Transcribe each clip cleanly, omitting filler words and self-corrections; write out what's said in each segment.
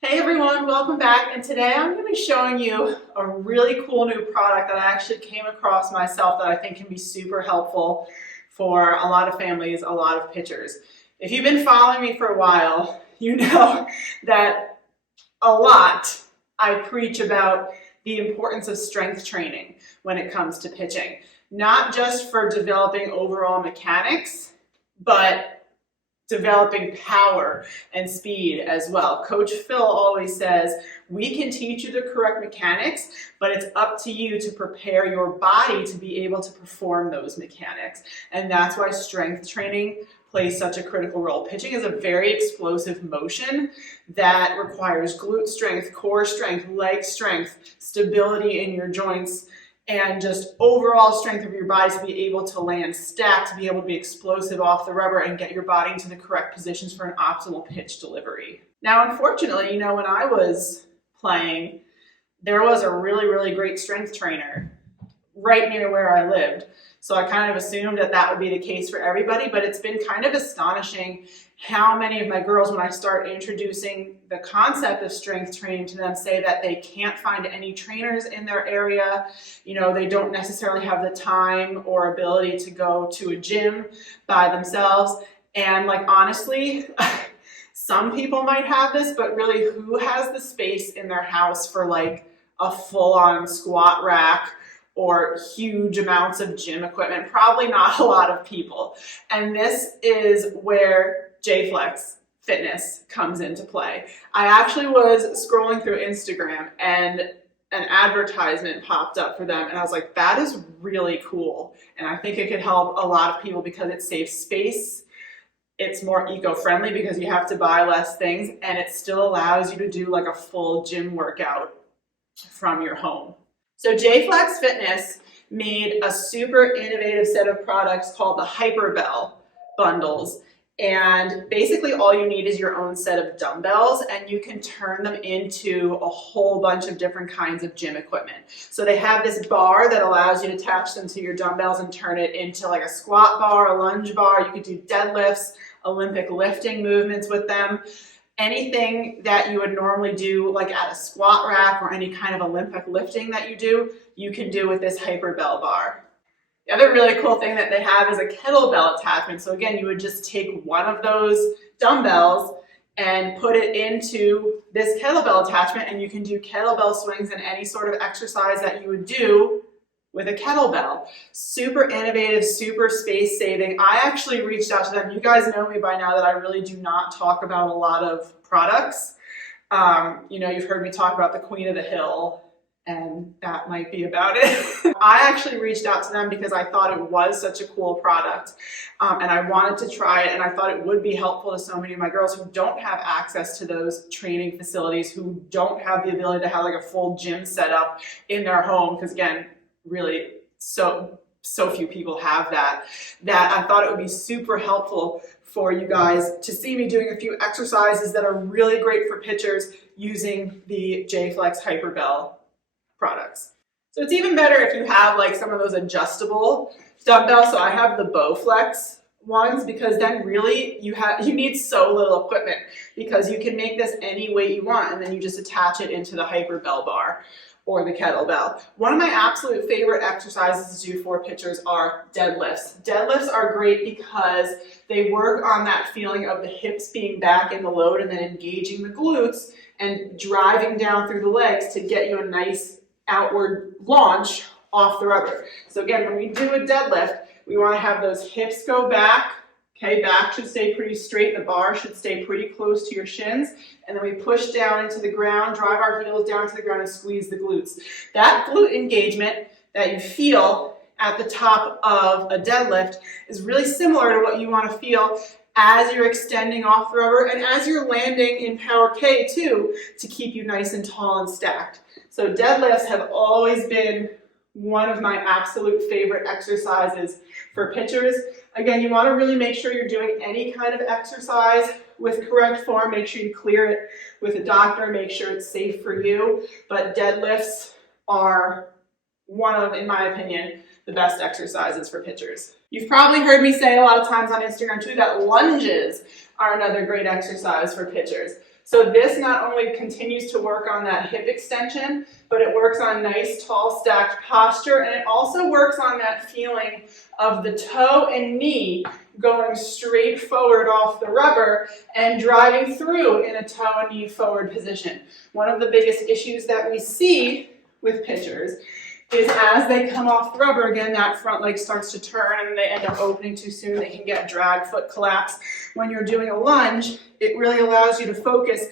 Hey everyone, welcome back, and today I'm going to be showing you a really cool new product that I actually came across myself that I think can be super helpful for a lot of families, a lot of pitchers. If you've been following me for a while, you know that a lot I preach about the importance of strength training when it comes to pitching. Not just for developing overall mechanics, but developing power and speed as well. Coach Phil always says, we can teach you the correct mechanics, but it's up to you to prepare your body to be able to perform those mechanics. And that's why strength training plays such a critical role. Pitching is a very explosive motion that requires glute strength, core strength, leg strength, stability in your joints, and just overall strength of your body to be able to land stacked, to be able to be explosive off the rubber and get your body into the correct positions for an optimal pitch delivery. Now, unfortunately, when I was playing, there was a really great strength trainer right near where I lived. So I kind of assumed that that would be the case for everybody, but it's been kind of astonishing how many of my girls, when I start introducing the concept of strength training to them, say that they can't find any trainers in their area. They don't necessarily have the time or ability to go to a gym by themselves. And honestly, some people might have this, but really, who has the space in their house for a full-on squat rack or huge amounts of gym equipment? Probably not a lot of people. And this is where Jayflex Fitness comes into play. I actually was scrolling through Instagram and an advertisement popped up for them, and I was like, that is really cool. And I think it could help a lot of people because it saves space. It's more eco-friendly because you have to buy less things, and it still allows you to do a full gym workout from your home. So Jayflex Fitness made a super innovative set of products called the Hyperbell Bundles. And basically all you need is your own set of dumbbells, and you can turn them into a whole bunch of different kinds of gym equipment. So they have this bar that allows you to attach them to your dumbbells and turn it into a squat bar, a lunge bar. You could do deadlifts, Olympic lifting movements with them. Anything that you would normally do at a squat rack or any kind of Olympic lifting that you do, you can do with this Hyperbell bar. The other really cool thing that they have is a kettlebell attachment. So again, you would just take one of those dumbbells and put it into this kettlebell attachment, and you can do kettlebell swings and any sort of exercise that you would do with a kettlebell. Super innovative, super space saving. I actually reached out to them. You guys know me by now that I really do not talk about a lot of products. You've heard me talk about the Queen of the Hill, and that might be about it. I actually reached out to them because I thought it was such a cool product, and I wanted to try it, and I thought it would be helpful to so many of my girls who don't have access to those training facilities, who don't have the ability to have a full gym set up in their home, because again, really so few people have that I thought it would be super helpful for you guys to see me doing a few exercises that are really great for pitchers using the Jayflex Hyperbell products. So it's even better if you have some of those adjustable dumbbells. So I have the Bowflex ones, because then really you need so little equipment, because you can make this any weight you want, and then you just attach it into the Hyperbell bar or the kettlebell. One of my absolute favorite exercises to do for pitchers are deadlifts. Deadlifts are great because they work on that feeling of the hips being back in the load and then engaging the glutes and driving down through the legs to get you a nice outward launch off the rubber. So again, when we do a deadlift, we want to have those hips go back. Okay, back should stay pretty straight. The bar should stay pretty close to your shins. And then we push down into the ground, drive our heels down to the ground and squeeze the glutes. That glute engagement that you feel at the top of a deadlift is really similar to what you want to feel as you're extending off the rubber and as you're landing in Power K too, to keep you nice and tall and stacked. So deadlifts have always been one of my absolute favorite exercises for pitchers. Again, you want to really make sure you're doing any kind of exercise with correct form. Make sure you clear it with a doctor. Make sure it's safe for you. But deadlifts are one of, in my opinion, the best exercises for pitchers. You've probably heard me say a lot of times on Instagram too that lunges are another great exercise for pitchers. So this not only continues to work on that hip extension, but it works on nice tall stacked posture, and it also works on that feeling of the toe and knee going straight forward off the rubber and driving through in a toe and knee forward position. One of the biggest issues that we see with pitchers is as they come off the rubber, again, that front leg starts to turn and they end up opening too soon. They can get drag foot collapse. When you're doing a lunge, it really allows you to focus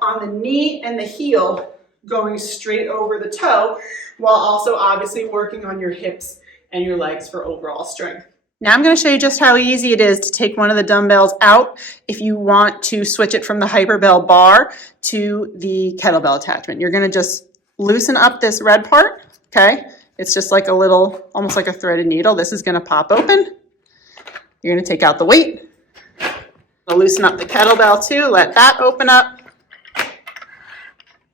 on the knee and the heel going straight over the toe, while also obviously working on your hips and your legs for overall strength. Now I'm going to show you just how easy it is to take one of the dumbbells out if you want to switch it from the Hyperbell bar to the kettlebell attachment. You're going to just loosen up this red part, okay? It's just like a little, almost like a threaded needle. This is going to pop open. You're going to take out the weight. I'll loosen up the kettlebell too, let that open up.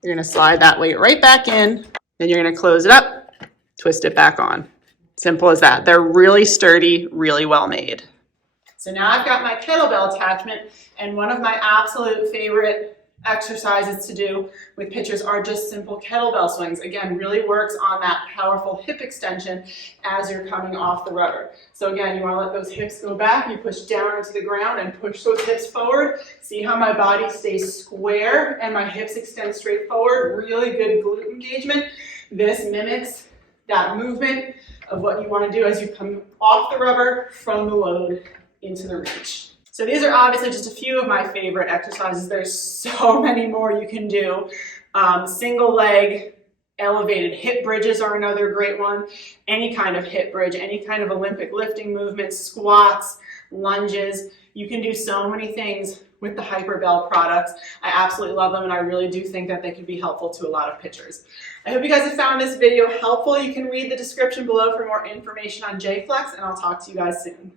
You're going to slide that weight right back in, then you're going to close it up, twist it back on. Simple as that. They're really sturdy, really well made. So now I've got my kettlebell attachment, and one of my absolute favorite exercises to do with pitchers are just simple kettlebell swings. Again, really works on that powerful hip extension as you're coming off the rubber. So again, you want to let those hips go back, you push down into the ground and push those hips forward. See how my body stays square and my hips extend straight forward. Really good glute engagement. This mimics that movement of what you want to do as you come off the rubber from the load into the reach. So these are obviously just a few of my favorite exercises. There's so many more you can do. Single leg elevated hip bridges are another great one. Any kind of hip bridge, any kind of Olympic lifting movement, squats, lunges. You can do so many things with the Hyperbell products. I absolutely love them, and I really do think that they can be helpful to a lot of pitchers. I hope you guys have found this video helpful. You can read the description below for more information on Jayflex, and I'll talk to you guys soon.